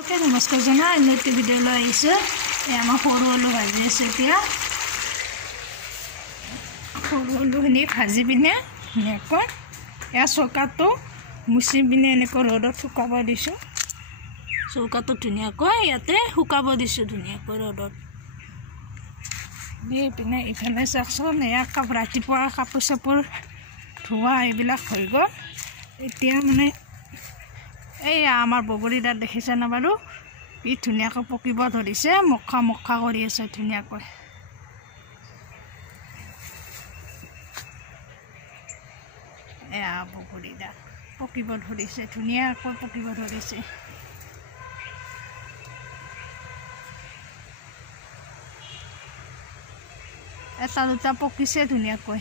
Okay নমস্কাৰ জনাই নতুন ভিডিঅ' লৈ আহিছোঁ। আমাৰ সৰু আলু ভাজি আছে। এতিয়া সৰু আলুখিনি ভাজি পিনে ধুনীয়াকৈ এয়া চৌকাটো মুচি পিনে এনেকৈ ৰ'দত শুকাব দিছোঁ। চৌকাটো ধুনীয়াকৈ ইয়াতে শুকাব দিছোঁ ধুনীয়াকৈ ৰ'দত। পিনে ইফালে চাওকচোন, এয়া ৰাতিপুৱা কাপোৰ চাপোৰ ধোৱা এইবিলাক হৈ গ'ল। এতিয়া মানে এইয়া আমাৰ বগৰী দাঁত দেখিছে না বাৰু, ই ধুনীয়াকৈ পকিব ধৰিছে, মখা মখা কৰি আছে ধুনীয়াকৈ। এয়া বগৰী দাঁত পকিব ধৰিছে, ধুনীয়াকৈ পকিব ধৰিছে। এটা দুটা পকিছে ধুনীয়াকৈ।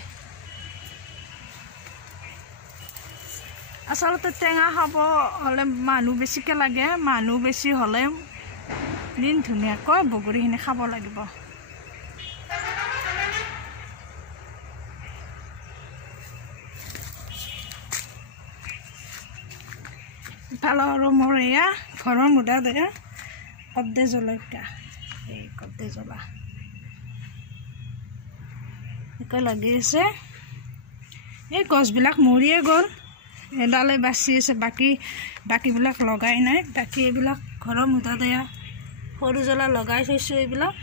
আচলতে টেঙা খাব হ'লে মানুহ বেছিকৈ লাগে, মানুহ বেছি হ'লে দিন ধুনীয়াকৈ বগৰীখিনি খাব লাগিব। ইফালে আৰু মোৰ এয়া ঘৰৰ মুদা এয়া কদ্দে জলকীয়া, এই কদ্দে জ্বলা এনেকৈ লাগি আছে। এই গছবিলাক মৰিয়ে গ'ল, এডালে বাচি আছে, বাকীবিলাক লগাই নাই। বাকী এইবিলাক ঘৰৰ মুদা এয়া সৰু জ্বলা লগাই থৈছোঁ। এইবিলাক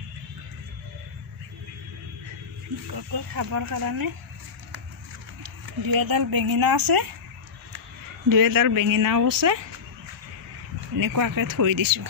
খাবৰ কাৰণে দুই এডাল বেঙেনা আছে, দুই এডাল বেঙেনাও আছে, এনেকুৱাকৈ থৈ দিছোঁ।